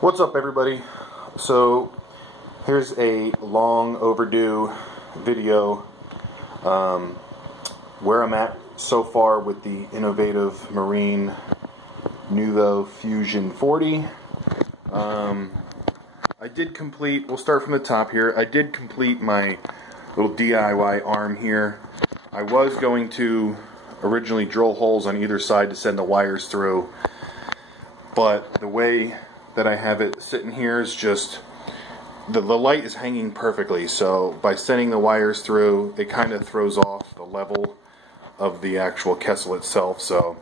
What's up, everybody? So here's a long overdue video where I'm at so far with the innovative marine Nuvo Fusion 40. I did complete, we'll start from the top here, I did complete my little DIY arm here. I was going to originally drill holes on either side to send the wires through, but the way that I have it sitting here is just, the light is hanging perfectly, so by sending the wires through, it kind of throws off the level of the actual Kessel itself. So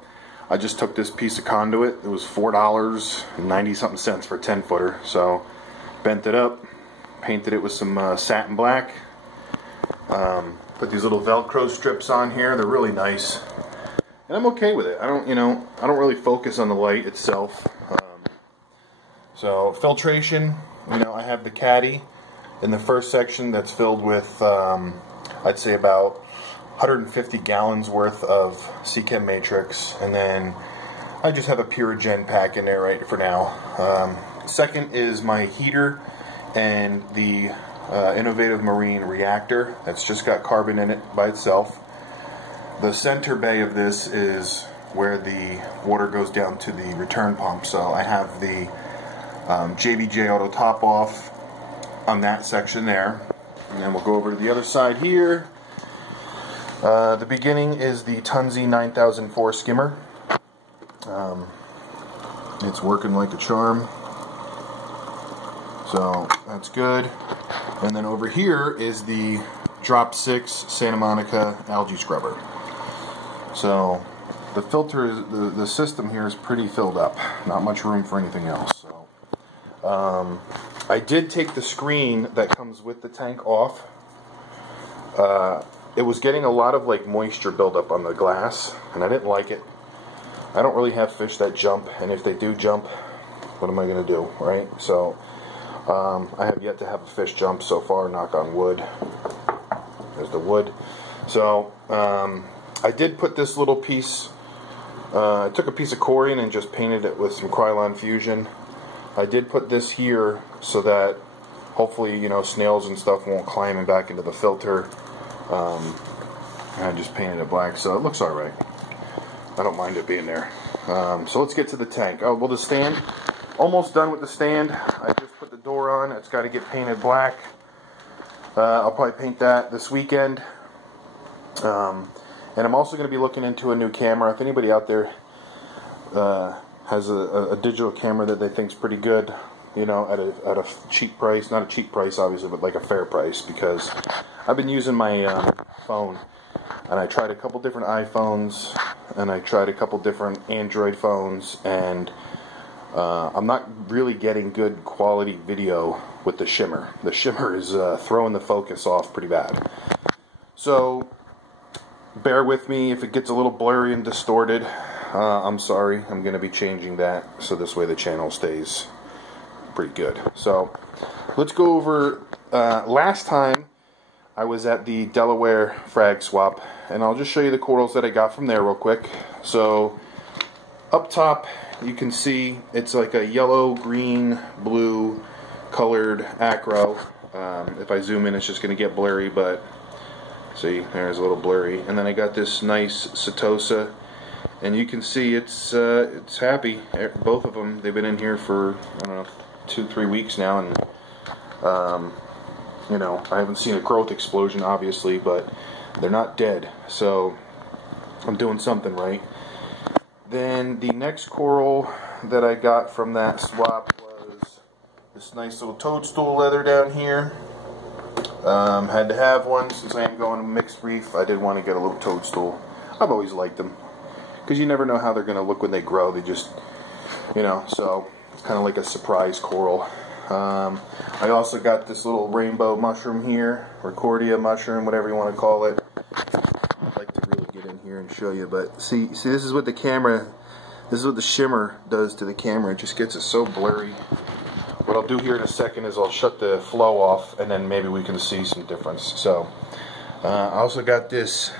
I just took this piece of conduit, it was $4.90 something for a 10-footer, so bent it up, painted it with some satin black, put these little Velcro strips on here, they're really nice, and I'm okay with it. I don't really focus on the light itself. So filtration, I have the caddy in the first section that's filled with, I'd say about 150 gallons worth of C-Chem Matrix, and then I just have a Purigen pack in there right for now. Second is my heater and the Innovative Marine reactor that's just got carbon in it by itself. The center bay of this is where the water goes down to the return pump, so I have the JBJ Auto top off on that section there, and then we'll go over to the other side here. The beginning is the Tunzi 9004 skimmer. It's working like a charm, so that's good. And then over here is the Drop 6 Santa Monica algae scrubber. So the filter, the system here is pretty filled up, not much room for anything else. I did take the screen that comes with the tank off. It was getting a lot of moisture buildup on the glass, and I didn't like it. I don't really have fish that jump, and if they do jump, what am I going to do, right? So I have yet to have a fish jump so far, knock on wood. There's the wood. So I did put this little piece, I took a piece of corian and just painted it with some Krylon Fusion. I did put this here so that hopefully, snails and stuff won't climb back into the filter. And I just painted it black, so it looks alright. I don't mind it being there. So let's get to the tank. Oh, well, the stand, almost done with the stand. I just put the door on. It's got to get painted black. I'll probably paint that this weekend. And I'm also going to be looking into a new camera. If anybody out there has a digital camera that they think's pretty good, at a cheap price, not a cheap price obviously, but a fair price, because I've been using my phone, and I tried a couple different iPhones, and I tried a couple different Android phones, and I'm not really getting good quality video with the shimmer. The shimmer is throwing the focus off pretty bad. So bear with me if it gets a little blurry and distorted. I'm sorry, I'm going to be changing that so this way the channel stays pretty good. So let's go over, last time I was at the Delaware frag swap, and I'll just show you the corals that I got from there real quick. So up top you can see it's like a yellow, green, blue colored acro. If I zoom in it's just going to get blurry, but see, there's a little blurry. And then I got this nice Setosa, and you can see it's happy. Both of them, they've been in here for, I don't know, 2-3 weeks now, and I haven't seen a growth explosion obviously, but they're not dead, so I'm doing something right. Then the next coral that I got from that swap was this nice little toadstool leather down here. Had to have one since I am going to mixed reef. I did want to get a little toadstool. I've always liked them, because you never know how they're going to look when they grow. They just, so it's kind of like a surprise coral. I also got this little rainbow mushroom here, Recordia mushroom, whatever you want to call it. I'd like to really get in here and show you, but see, this is what the camera, this is what the shimmer does to the camera. It just gets it so blurry. What what I'll do here in a second is I'll shut the flow off, and then maybe we can see some difference. So I also got this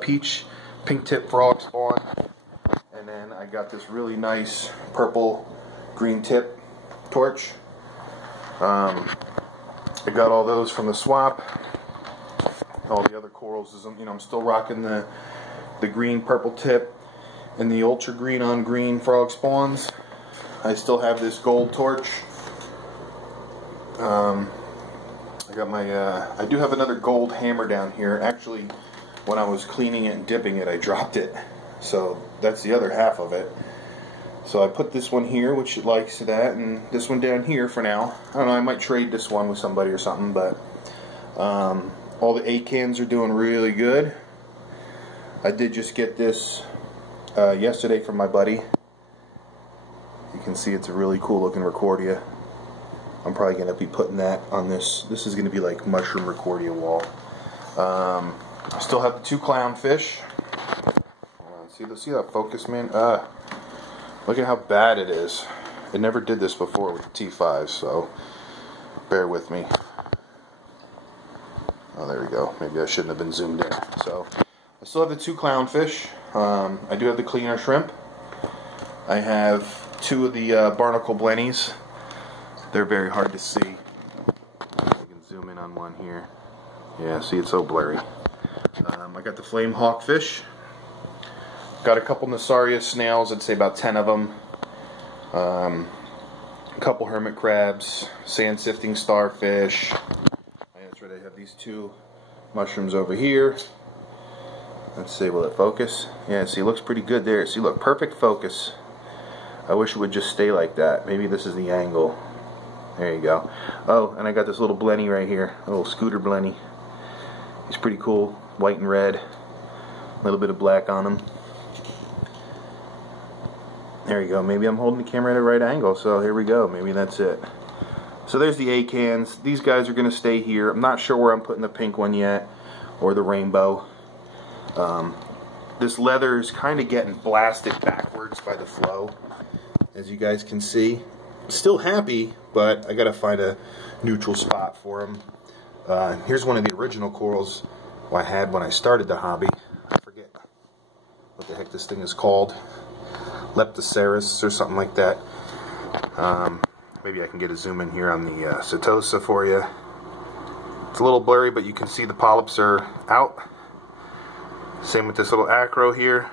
peach pink tip frog spawn, and then I got this really nice purple green tip torch. I got all those from the swap. All the other corals is, you know, I'm still rocking the green purple tip and the ultra green on green frog spawns. I still have this gold torch. I got my I do have another gold hammer down here. Actually, when I was cleaning it and dipping it, I dropped it, so that's the other half of it. So I put this one here, which likes that, and this one down here for now. I don't know, I might trade this one with somebody or something, but all the 8 cans are doing really good. I did just get this yesterday from my buddy. You can see it's a really cool looking Recordia. I'm probably going to be putting that on this. This is going to be like mushroom Recordia wall. I still have the 2 clownfish. See that focus, man? Look at how bad it is. It never did this before with the T5, so bear with me. Oh, there we go. Maybe I shouldn't have been zoomed in. So I still have the 2 clownfish. I do have the cleaner shrimp. I have 2 of the barnacle blennies. They're very hard to see. I can zoom in on one here. Yeah, see, it's so blurry. I got the flame hawkfish. Got a couple Nassarius snails. I'd say about 10 of them. A couple hermit crabs. Sand sifting starfish. That's right, I have these 2 mushrooms over here. Let's see, will it focus? Yeah, see, it looks pretty good there. See, look, perfect focus. I wish it would just stay like that. Maybe this is the angle. There you go. Oh, and I got this little blenny right here. A little scooter blenny. He's pretty cool. White and red. A little bit of black on him. There you go. Maybe I'm holding the camera at a right angle, so here we go. Maybe that's it. So there's the 8 cans. These guys are going to stay here. I'm not sure where I'm putting the pink one yet, or the rainbow. This leather is kind of getting blasted backwards by the flow, as you guys can see. Still happy, but I got to find a neutral spot for them. Here's one of the original corals I had when I started the hobby. I forget what the heck this thing is called. Leptoceras or something like that. Maybe I can get a zoom in here on the Setosa for you. It's a little blurry, but you can see the polyps are out. Same with this little acro here.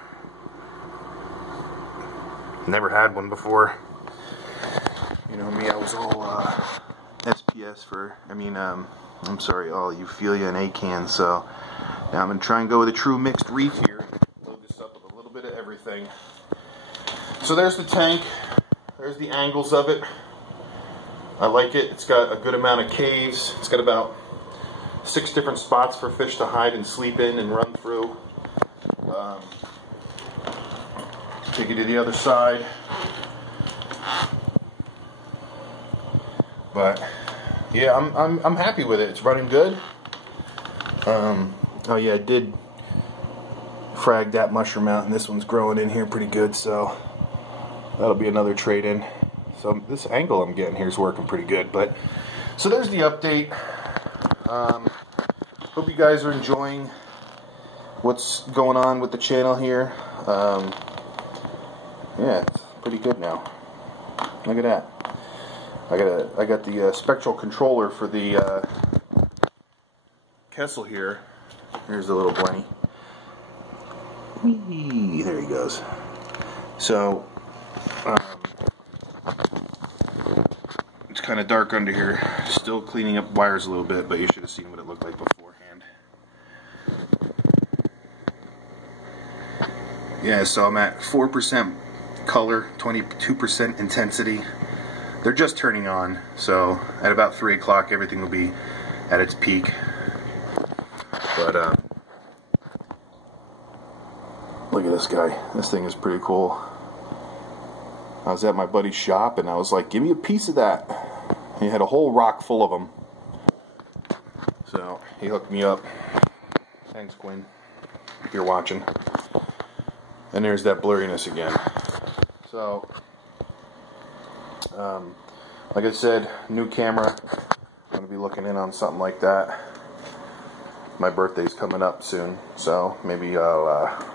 Never had one before. You know me, I was all SPS for, I'm sorry, all Euphilia and Acan, so now I'm going to try and go with a true mixed reef here. Load this up with a little bit of everything. So there's the tank. There's the angles of it. I like it. It's got a good amount of caves. It's got about 6 different spots for fish to hide and sleep in and run through. Take it to the other side. But yeah, I'm happy with it. It's running good. Oh yeah, I did frag that mushroom out, and this one's growing in here pretty good, so that'll be another trade-in. So this angle I'm getting here is working pretty good. But so there's the update. Hope you guys are enjoying what's going on with the channel here. Yeah, it's pretty good now. Look at that. I got the spectral controller for the Kessel here. Here's the little blenny. Whee, there he goes. So it's kind of dark under here. Still cleaning up wires a little bit, but you should have seen what it looked like beforehand. Yeah, so I'm at 4% color, 22% intensity. They're just turning on, so at about 3 o'clock everything will be at its peak. But look at this guy. This thing is pretty cool. I was at my buddy's shop and I was like, give me a piece of that. He had a whole rock full of them. So he hooked me up. Thanks, Quinn, if you're watching. And there's that blurriness again. So like I said, new camera. I'm going to be looking in on something like that. My birthday's coming up soon, so maybe I'll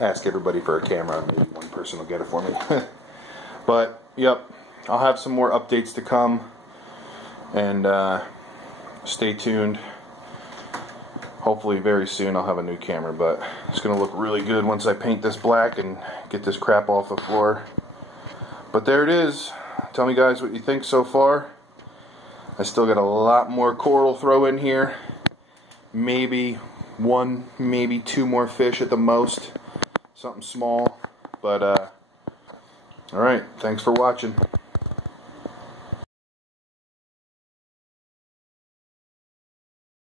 ask everybody for a camera, and maybe one person will get it for me. But, yep, I'll have some more updates to come, and stay tuned. Hopefully very soon I'll have a new camera, but it's going to look really good once I paint this black and get this crap off the floor. But there it is. Tell me guys what you think so far. I still got a lot more coral throw in here. Maybe one, maybe two more fish at the most. Something small. But, alright, thanks for watching.